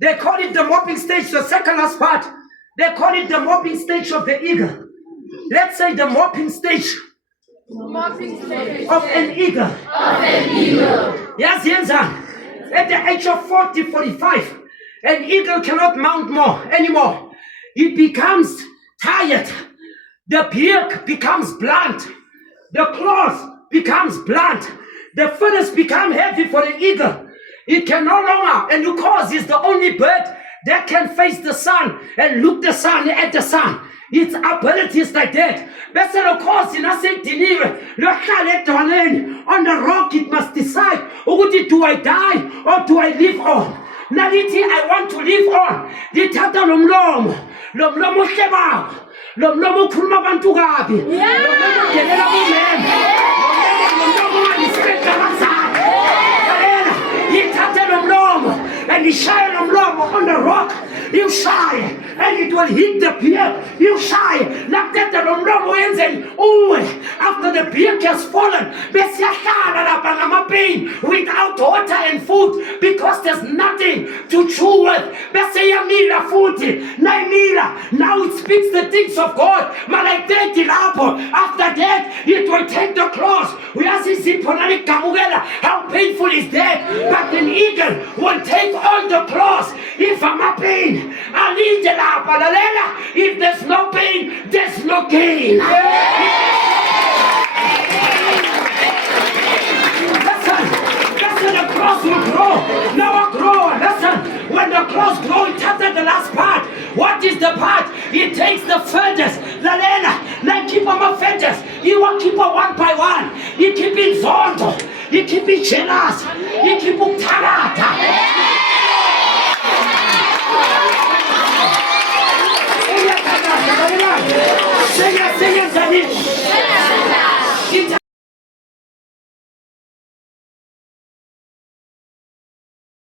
They call it the mopping stage, the second last part. They call it the mopping stage of the eagle. Let's say the mopping stage of an eagle. Yes, Yenza. At the age of 40, 45, an eagle cannot mount anymore. It becomes tired. The beak becomes blunt. The claws becomes blunt. The feathers become heavy for the eagle. It can no longer, and because it's the only bird that can face the sun and look the sun at the sun. Its ability is like that. Bese lokhosi nasediniwe lohlala edwaleni on the rock. It must decide ukuthi do I die or do I live on. Nalithi I want to live on. Lithatha lo mlomo ohlebayo, lo mlomo ukhuluma abantu kabi, lo mlomo odelela kumeme, lo mlomo ongalispecta abazali. Lithathe lo mlomo and lishaye lo mlomo on the rock. You shy, and it will hit the beer. You shy, like that the mlomo enzeni uwe. After the beer has fallen, besiyahlala lapha ngamapain without water and food because there's nothing to chew with. Bese yamila futhi, nayimila. Now it speaks the things of God. Malaydeti lapho. After that, it will take the claws. How painful is that? But an eagle will take all the claws. If I'm a pain, if there's no pain, there's no gain. Listen, the cross will grow. Now grow. Listen, when the cross grows, it touches the last part. What is the part? It takes the feathers. Like keep on my feathers. You won't keep on one by one. You keep it zonto. You keep it jealous.